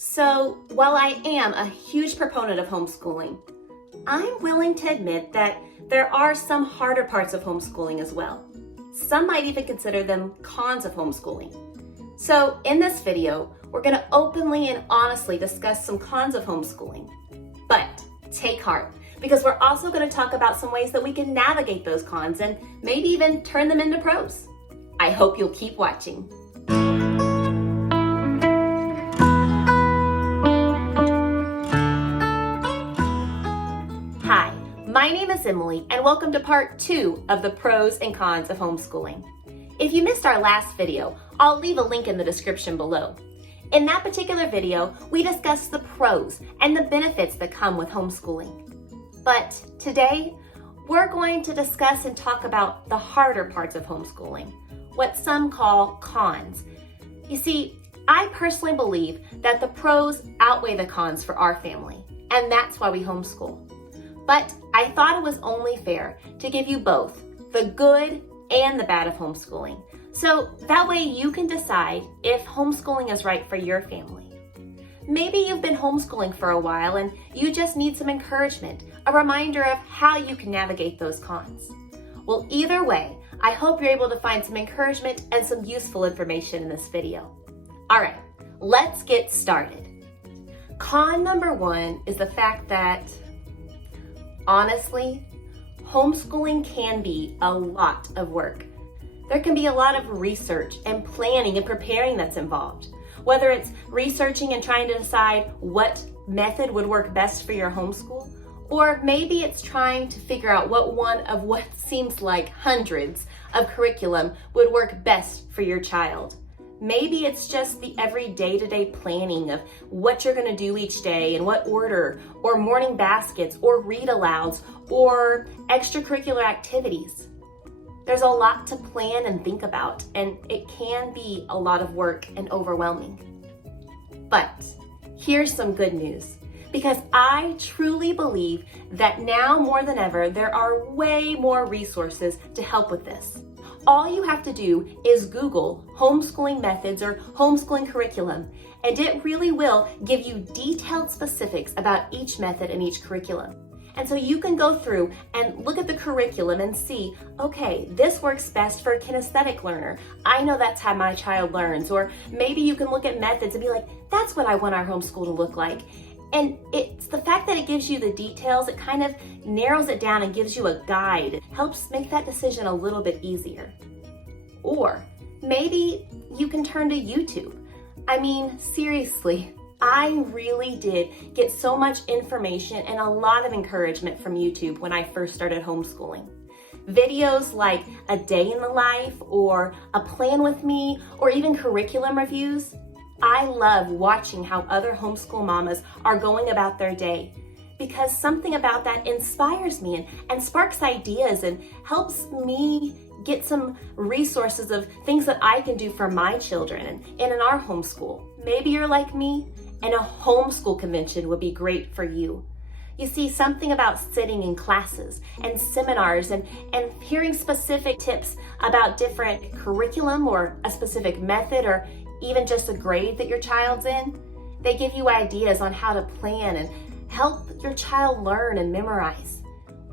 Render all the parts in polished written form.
So, while I am a huge proponent of homeschooling, I'm willing to admit that there are some harder parts of homeschooling as well. Some might even consider them cons of homeschooling. So, in this video, we're going to openly and honestly discuss some cons of homeschooling. But take heart, because we're also going to talk about some ways that we can navigate those cons and maybe even turn them into pros. I hope you'll keep watching. Hi, my name is Emily, and welcome to part 2 of the pros and cons of homeschooling. If you missed our last video, I'll leave a link in the description below. In that particular video, we discussed the pros and the benefits that come with homeschooling. But today, we're going to discuss and talk about the harder parts of homeschooling, what some call cons. You see, I personally believe that the pros outweigh the cons for our family, and that's why we homeschool. But I thought it was only fair to give you both the good and the bad of homeschooling. So that way you can decide if homeschooling is right for your family. Maybe you've been homeschooling for a while and you just need some encouragement, a reminder of how you can navigate those cons. Well, either way, I hope you're able to find some encouragement and some useful information in this video. All right, let's get started. Con number 1 is the fact that honestly, homeschooling can be a lot of work. There can be a lot of research and planning and preparing that's involved. Whether it's researching and trying to decide what method would work best for your homeschool, or maybe it's trying to figure out what one of what seems like hundreds of curriculum would work best for your child. Maybe it's just the every day-to-day planning of what you're going to do each day, in what order, or morning baskets, or read-alouds, or extracurricular activities. There's a lot to plan and think about, and it can be a lot of work and overwhelming. But here's some good news, because I truly believe that now more than ever, there are way more resources to help with this. All you have to do is Google homeschooling methods or homeschooling curriculum, and it really will give you detailed specifics about each method and each curriculum. And so you can go through and look at the curriculum and see, okay, this works best for a kinesthetic learner. I know that's how my child learns. Or maybe you can look at methods and be like, that's what I want our homeschool to look like. And it's the fact that it gives you the details, it kind of narrows it down and gives you a guide. It helps make that decision a little bit easier. Or maybe you can turn to YouTube. I mean, seriously, I really did get so much information and a lot of encouragement from YouTube when I first started homeschooling. Videos like a day in the life or a plan with me or even curriculum reviews. I love watching how other homeschool mamas are going about their day because something about that inspires me and sparks ideas and helps me get some resources of things that I can do for my children and in our homeschool. Maybe you're like me and a homeschool convention would be great for you. You see, something about sitting in classes and seminars and hearing specific tips about different curriculum or a specific method or even just a grade that your child's in, they give you ideas on how to plan and help your child learn and memorize.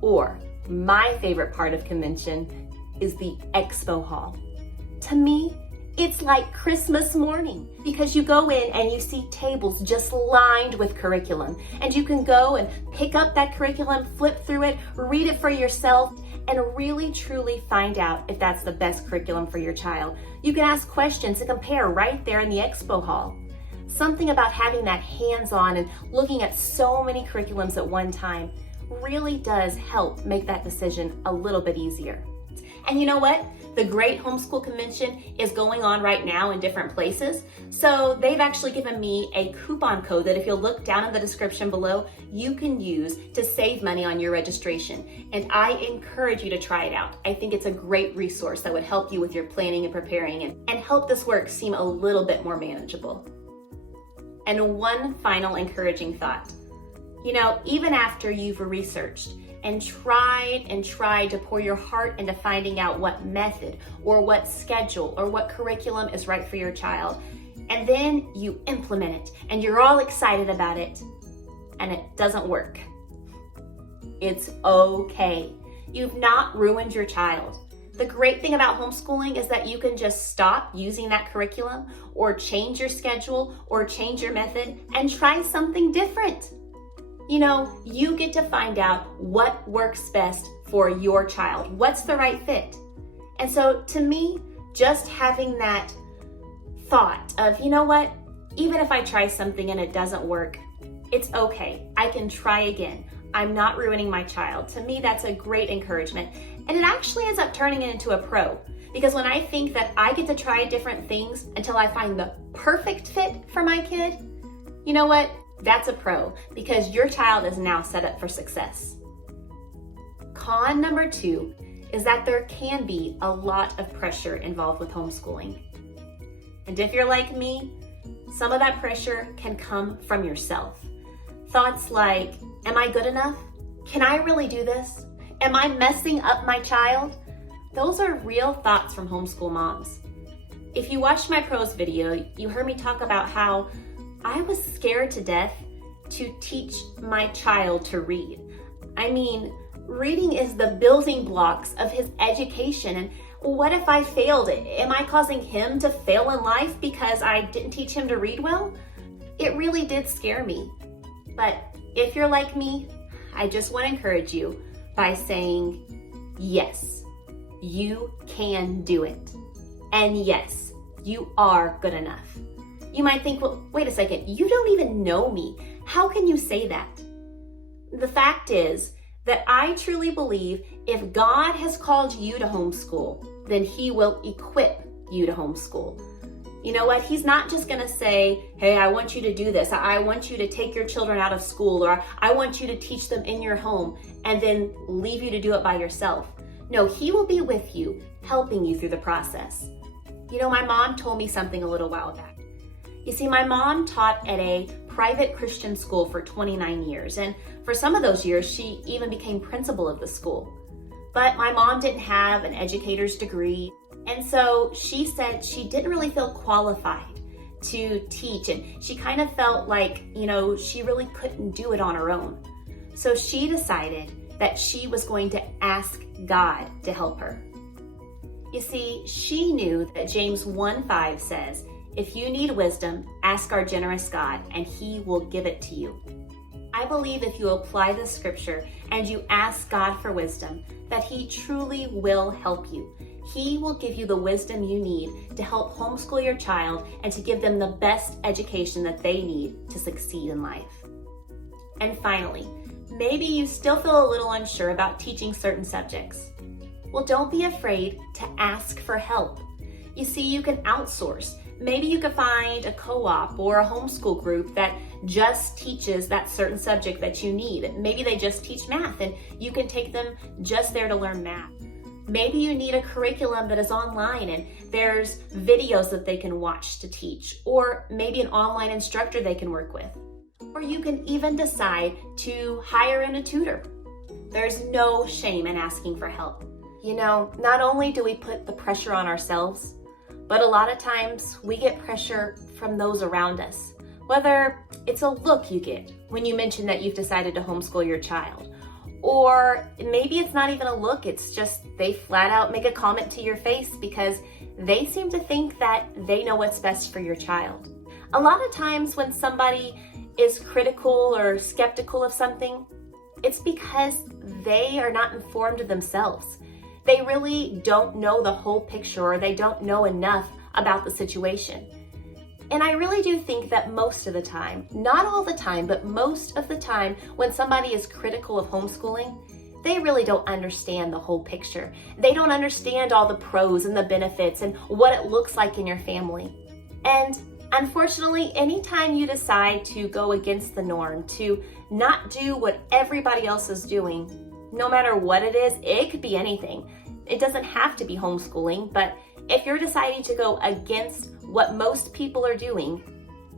Or my favorite part of convention is the expo hall. To me, it's like Christmas morning because you go in and you see tables just lined with curriculum, and you can go and pick up that curriculum, flip through it, read it for yourself, and really truly find out if that's the best curriculum for your child. You can ask questions and compare right there in the expo hall. Something about having that hands-on and looking at so many curriculums at one time really does help make that decision a little bit easier. And you know what? The Great Homeschool Convention is going on right now in different places. So they've actually given me a coupon code that if you'll look down in the description below, you can use to save money on your registration. And I encourage you to try it out. I think it's a great resource that would help you with your planning and preparing and help this work seem a little bit more manageable. And one final encouraging thought. You know, even after you've researched and tried to pour your heart into finding out what method or what schedule or what curriculum is right for your child, and then you implement it and you're all excited about it and it doesn't work. It's okay. You've not ruined your child. The great thing about homeschooling is that you can just stop using that curriculum or change your schedule or change your method and try something different. You know, you get to find out what works best for your child. What's the right fit? And so to me, just having that thought of, you know what, even if I try something and it doesn't work, it's okay. I can try again. I'm not ruining my child. To me, that's a great encouragement. And it actually ends up turning it into a pro. Because when I think that I get to try different things until I find the perfect fit for my kid, you know what? That's a pro, because your child is now set up for success. Con number 2 is that there can be a lot of pressure involved with homeschooling. And if you're like me, some of that pressure can come from yourself. Thoughts like, am I good enough? Can I really do this? Am I messing up my child? Those are real thoughts from homeschool moms. If you watched my pros video, you heard me talk about how I was scared to death to teach my child to read. I mean, reading is the building blocks of his education. And what if I failed? Am I causing him to fail in life because I didn't teach him to read well? It really did scare me. But if you're like me, I just want to encourage you by saying, yes, you can do it. And yes, you are good enough. You might think, well, wait a second, you don't even know me. How can you say that? The fact is that I truly believe if God has called you to homeschool, then He will equip you to homeschool. You know what? He's not just gonna say, hey, I want you to do this. I want you to take your children out of school, or I want you to teach them in your home and then leave you to do it by yourself. No, He will be with you, helping you through the process. You know, my mom told me something a little while back. You see, my mom taught at a private Christian school for 29 years, and for some of those years, she even became principal of the school. But my mom didn't have an educator's degree, and so she said she didn't really feel qualified to teach, and she kind of felt like, you know, she really couldn't do it on her own. So she decided that she was going to ask God to help her. You see, she knew that James 1:5 says, if you need wisdom, ask our generous God, and He will give it to you. I believe if you apply this scripture and you ask God for wisdom, that He truly will help you. He will give you the wisdom you need to help homeschool your child and to give them the best education that they need to succeed in life. And finally, maybe you still feel a little unsure about teaching certain subjects. Well, don't be afraid to ask for help. You see, you can outsource. Maybe you could find a co-op or a homeschool group that just teaches that certain subject that you need. Maybe they just teach math and you can take them just there to learn math. Maybe you need a curriculum that is online and there's videos that they can watch to teach, or maybe an online instructor they can work with. Or you can even decide to hire in a tutor. There's no shame in asking for help. You know, not only do we put the pressure on ourselves, but a lot of times we get pressure from those around us. Whether it's a look you get when you mention that you've decided to homeschool your child, or maybe it's not even a look, it's just they flat out make a comment to your face because they seem to think that they know what's best for your child. A lot of times when somebody is critical or skeptical of something, it's because they are not informed themselves. They really don't know the whole picture, or they don't know enough about the situation. And I really do think that most of the time, not all the time, but most of the time, when somebody is critical of homeschooling, they really don't understand the whole picture. They don't understand all the pros and the benefits and what it looks like in your family. And unfortunately, anytime you decide to go against the norm, to not do what everybody else is doing, no matter what it is, it could be anything. It doesn't have to be homeschooling, but if you're deciding to go against what most people are doing,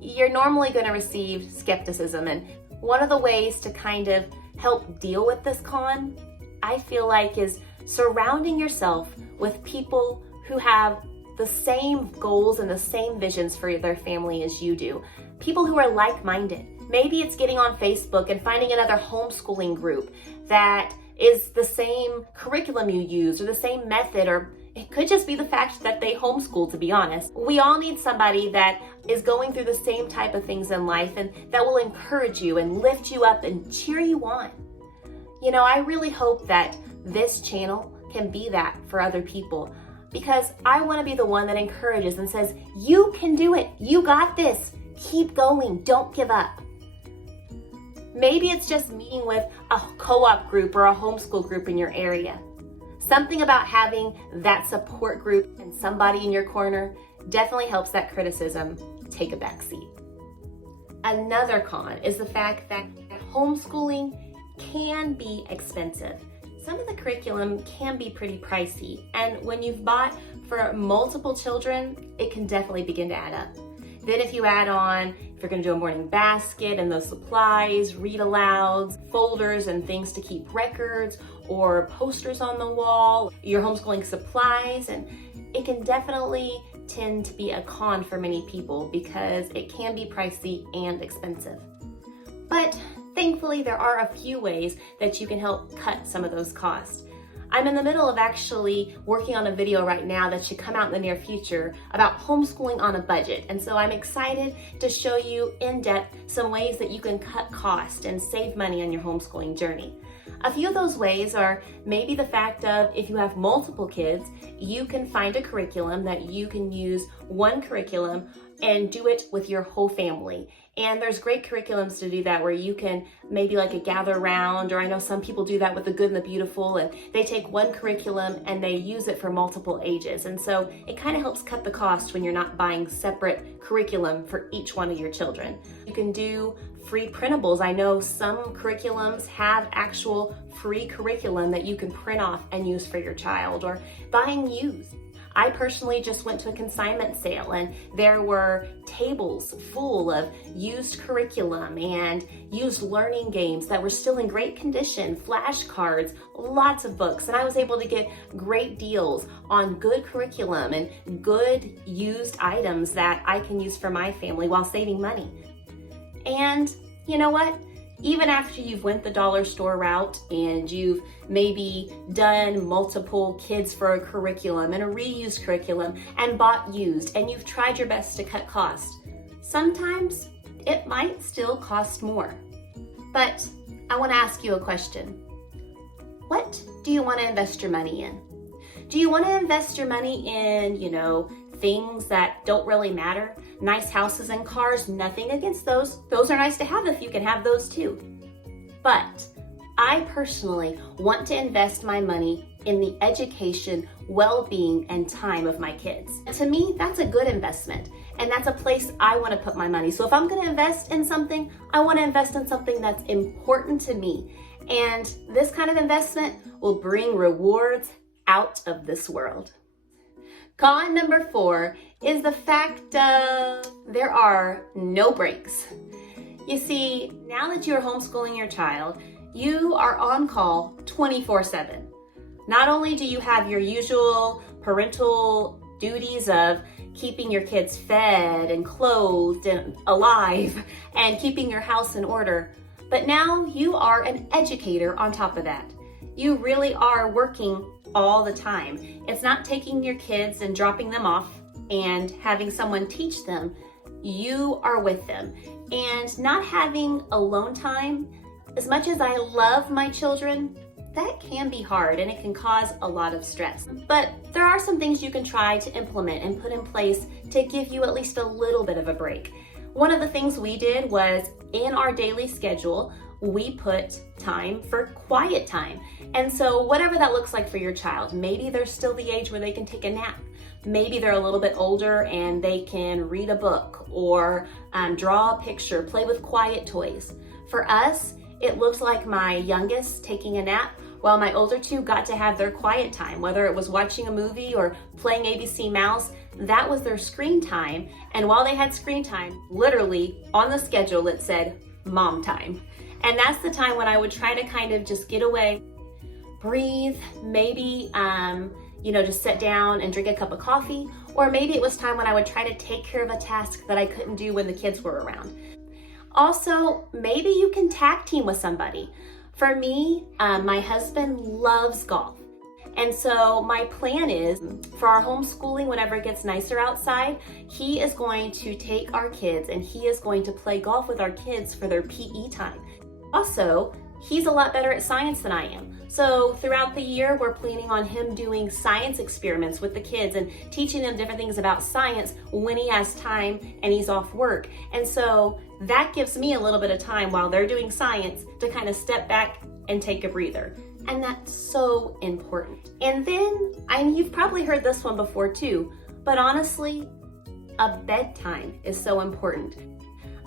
you're normally going to receive skepticism. And one of the ways to kind of help deal with this con, I feel like, is surrounding yourself with people who have the same goals and the same visions for their family as you do. People who are like-minded. Maybe it's getting on Facebook and finding another homeschooling group that is the same curriculum you use or the same method, or it could just be the fact that they homeschool, to be honest. We all need somebody that is going through the same type of things in life and that will encourage you and lift you up and cheer you on. You know, I really hope that this channel can be that for other people, because I want to be the one that encourages and says, you can do it. You got this. Keep going. Don't give up. Maybe it's just meeting with a co-op group or a homeschool group in your area. Something about having that support group and somebody in your corner definitely helps that criticism take a back seat. Another con is the fact that homeschooling can be expensive. Some of the curriculum can be pretty pricey, and when you've bought for multiple children, it can definitely begin to add up. Then if you add on, if you're gonna do a morning basket and those supplies, read alouds, folders and things to keep records, or posters on the wall, your homeschooling supplies, and it can definitely tend to be a con for many people because it can be pricey and expensive. But thankfully, there are a few ways that you can help cut some of those costs. I'm in the middle of actually working on a video right now that should come out in the near future about homeschooling on a budget. And so I'm excited to show you in depth some ways that you can cut costs and save money on your homeschooling journey. A few of those ways are maybe the fact of if you have multiple kids, you can find a curriculum that you can use one curriculum and do it with your whole family. And there's great curriculums to do that where you can maybe like a gather round, or I know some people do that with the good and the beautiful, and they take one curriculum and they use it for multiple ages. And so it kind of helps cut the cost when you're not buying separate curriculum for each one of your children. You can do free printables. I know some curriculums have actual free curriculum that you can print off and use for your child, or buying used. I personally just went to a consignment sale and there were tables full of used curriculum and used learning games that were still in great condition, flashcards, lots of books, and I was able to get great deals on good curriculum and good used items that I can use for my family while saving money. And you know what? Even after you've went the dollar store route and you've maybe done multiple kids for a curriculum and a reused curriculum and bought used, and you've tried your best to cut costs, sometimes it might still cost more. But I want to ask you a question. What do you want to invest your money in? Do you want to invest your money in, things that don't really matter? Nice houses and cars, nothing against those. Those are nice to have if you can have those too. But I personally want to invest my money in the education, well-being, and time of my kids. To me, that's a good investment, and that's a place I want to put my money. So if I'm going to invest in something, I want to invest in something that's important to me. And this kind of investment will bring rewards out of this world. Con number 4 is the fact of there are no breaks. You see, now that you're homeschooling your child, you are on call 24/7. Not only do you have your usual parental duties of keeping your kids fed and clothed and alive and keeping your house in order, but now you are an educator on top of that. You really are working all the time. It's not taking your kids and dropping them off and having someone teach them. You are with them. And not having alone time, as much as I love my children, that can be hard and it can cause a lot of stress. But there are some things you can try to implement and put in place to give you at least a little bit of a break. One of the things we did was in our daily schedule, we put time for quiet time. And so whatever that looks like for your child, maybe they're still the age where they can take a nap. Maybe they're a little bit older and they can read a book or draw a picture, play with quiet toys. For us, it looks like my youngest taking a nap while my older two got to have their quiet time, whether it was watching a movie or playing ABC Mouse. That was their screen time. And while they had screen time, literally on the schedule, it said mom time. And that's the time when I would try to kind of just get away, breathe, maybe, just sit down and drink a cup of coffee, Or maybe it was time when I would try to take care of a task that I couldn't do when the kids were around. Also, maybe you can tag team with somebody. For me, my husband loves golf. And so my plan is for our homeschooling, whenever it gets nicer outside, he is going to take our kids and he is going to play golf with our kids for their PE time. Also, he's a lot better at science than I am. So throughout the year, we're planning on him doing science experiments with the kids and teaching them different things about science when he has time and he's off work. And so that gives me a little bit of time while they're doing science to kind of step back and take a breather. And that's so important. And then, you've probably heard this one before too, but honestly, a bedtime is so important.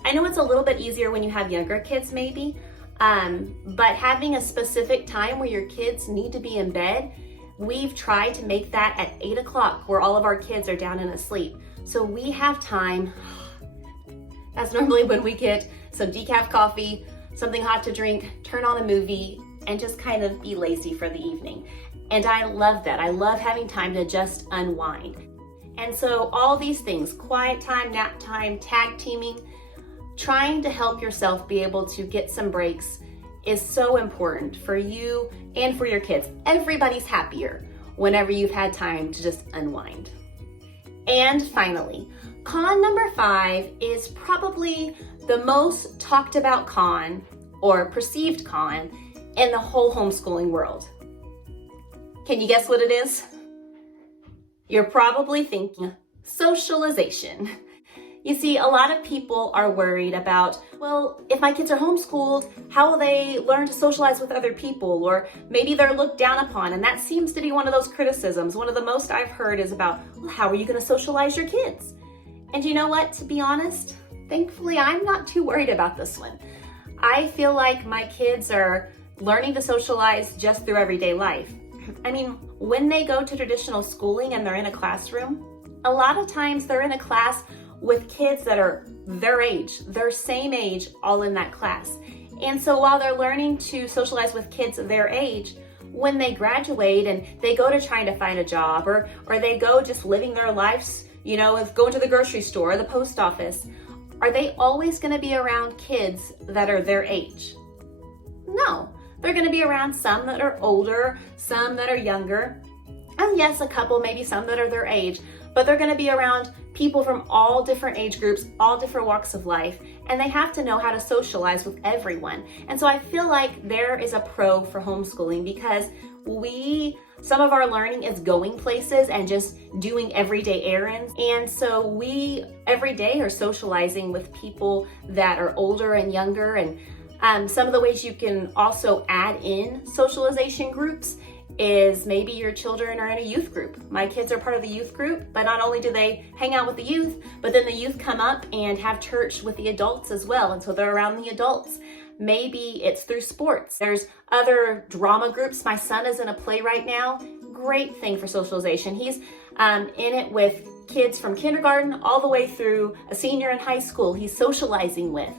I know it's a little bit easier when you have younger kids maybe, but having a specific time where your kids need to be in bed, we've tried to make that at 8 o'clock where all of our kids are down and asleep. So we have time. That's normally when we get some decaf coffee, something hot to drink, turn on a movie, and just kind of be lazy for the evening. And I love that. I love having time to just unwind. And so all these things, quiet time, nap time, tag teaming, trying to help yourself be able to get some breaks is so important for you and for your kids. Everybody's happier whenever you've had time to just unwind. And finally, con number 5 is probably the most talked about con or perceived con in the whole homeschooling world. Can you guess what it is? You're probably thinking socialization. You see, a lot of people are worried about, well, if my kids are homeschooled, how will they learn to socialize with other people? Or maybe they're looked down upon. And that seems to be one of those criticisms. One of the most I've heard is about, well, how are you going to socialize your kids? And you know what, to be honest, thankfully, I'm not too worried about this one. I feel like my kids are learning to socialize just through everyday life. I mean, when they go to traditional schooling and they're in a classroom, a lot of times they're in a class with kids that are their age, their same age, all in that class. And so while they're learning to socialize with kids their age, when they graduate and they go to trying to find a job or they go just living their lives, you know, of going to the grocery store or the post office, are they always going to be around kids that are their age? No. They're going to be around some that are older, some that are younger, and yes, a couple, maybe some that are their age, but they're going to be around people from all different age groups, all different walks of life, and they have to know how to socialize with everyone. And so I feel like there is a pro for homeschooling because some of our learning is going places and just doing everyday errands. And so we every day are socializing with people that are older and younger. And some of the ways you can also add in socialization groups is maybe your children are in a youth group. My kids are part of the youth group, but not only do they hang out with the youth, but then the youth come up and have church with the adults as well. And so they're around the adults. Maybe it's through sports. There's other drama groups. My son is in a play right now. Great thing for socialization. He's in it with kids from kindergarten all the way through a senior in high school. He's socializing with.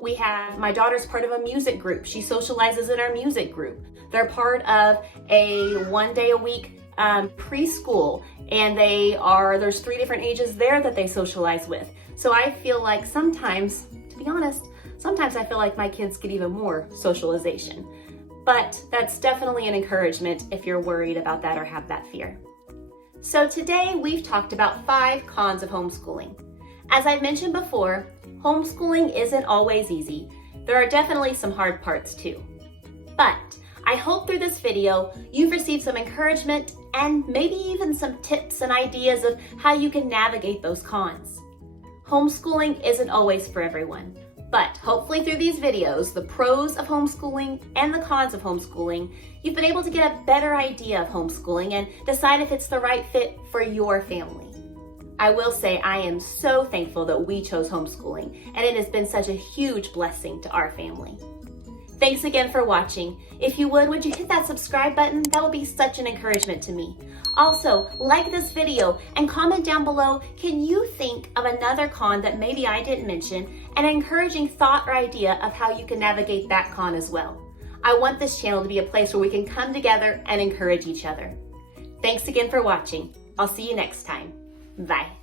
We have, my daughter's part of a music group. She socializes in our music group. They're part of a 1 day a week preschool, and there's 3 different ages there that they socialize with. So I feel like sometimes, to be honest, sometimes I feel like my kids get even more socialization. But that's definitely an encouragement if you're worried about that or have that fear. So today we've talked about 5 cons of homeschooling. As I mentioned before, homeschooling isn't always easy. There are definitely some hard parts too. But I hope through this video, you've received some encouragement and maybe even some tips and ideas of how you can navigate those cons. Homeschooling isn't always for everyone, but hopefully through these videos, the pros of homeschooling and the cons of homeschooling, you've been able to get a better idea of homeschooling and decide if it's the right fit for your family. I will say I am so thankful that we chose homeschooling, and it has been such a huge blessing to our family. Thanks again for watching. If you would you hit that subscribe button? That would be such an encouragement to me. Also, like this video and comment down below, can you think of another con that maybe I didn't mention, an encouraging thought or idea of how you can navigate that con as well. I want this channel to be a place where we can come together and encourage each other. Thanks again for watching. I'll see you next time. Bye.